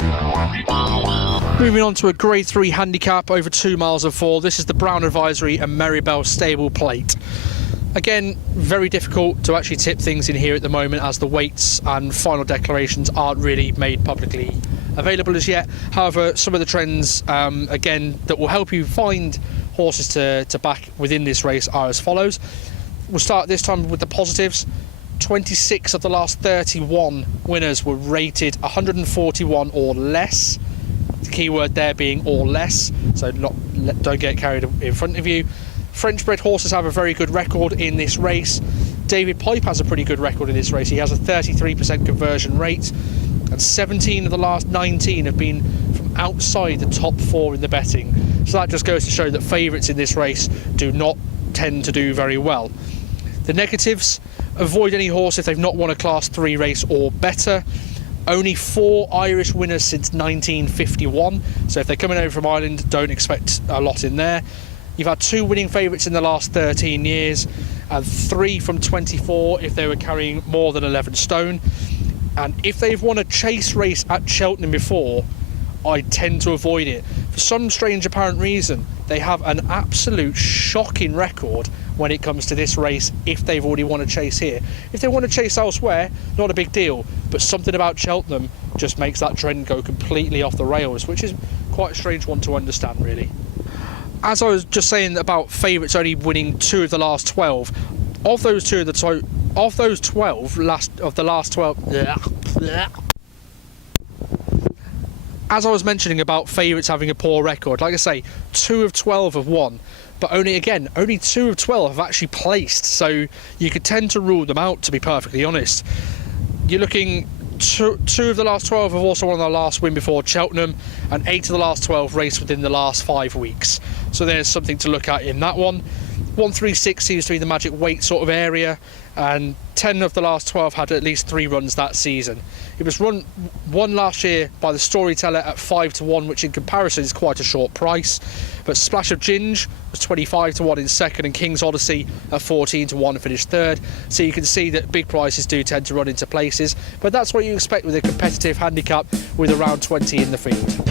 Moving on to a Grade 3 handicap over 2 miles of 4. This is the Brown Advisory and Merriebelle Stable Plate. Again, very difficult to actually tip things in here at the moment, as the weights and final declarations aren't really made publicly available as yet. However, some of the trends, again, that will help you find horses to back within this race are as follows. We'll start this time with the positives. 26 of the last 31 winners were rated 141 or less. The key word there being or less, so don't get carried in front of you. French bred horses have a very good record in this race. David Pipe has a pretty good record in this race. He has a 33% conversion rate, and 17 of the last 19 have been from outside the top 4 in the betting. So that just goes to show that favourites in this race do not tend to do very well. The negatives: avoid any horse if they've not won a Class 3 race or better. Only 4 Irish winners since 1951, so if they're coming over from Ireland, don't expect a lot in there. You've had 2 winning favourites in the last 13 years, and 3 from 24 if they were carrying more than 11 stone. And if they've won a chase race at Cheltenham before, I tend to avoid it. For some strange apparent reason, they have an absolute shocking record when it comes to this race if they've already won a chase here. If they want to chase elsewhere, not a big deal, but something about Cheltenham just makes that trend go completely off the rails, which is quite a strange one to understand, really. As I was just saying about favourites only winning 2 of the last 12, of those 2 of the last 12, as I was mentioning about favourites having a poor record, like I say, 2 of 12 have won, but only 2 of 12 have actually placed, so you could tend to rule them out, to be perfectly honest. You're looking, 2 of the last 12 have also won their last win before Cheltenham, and 8 of the last 12 raced within the last 5 weeks. So there's something to look at in that one. 136 seems to be the magic weight sort of area, and 10 of the last 12 had at least 3 runs that season. It was won last year by the Storyteller at 5 to 1, which in comparison is quite a short price. But Splash of Ginge was 25 to 1 in second, and King's Odyssey at 14 to 1 finished third. So you can see that big prices do tend to run into places, but that's what you expect with a competitive handicap with around 20 in the field.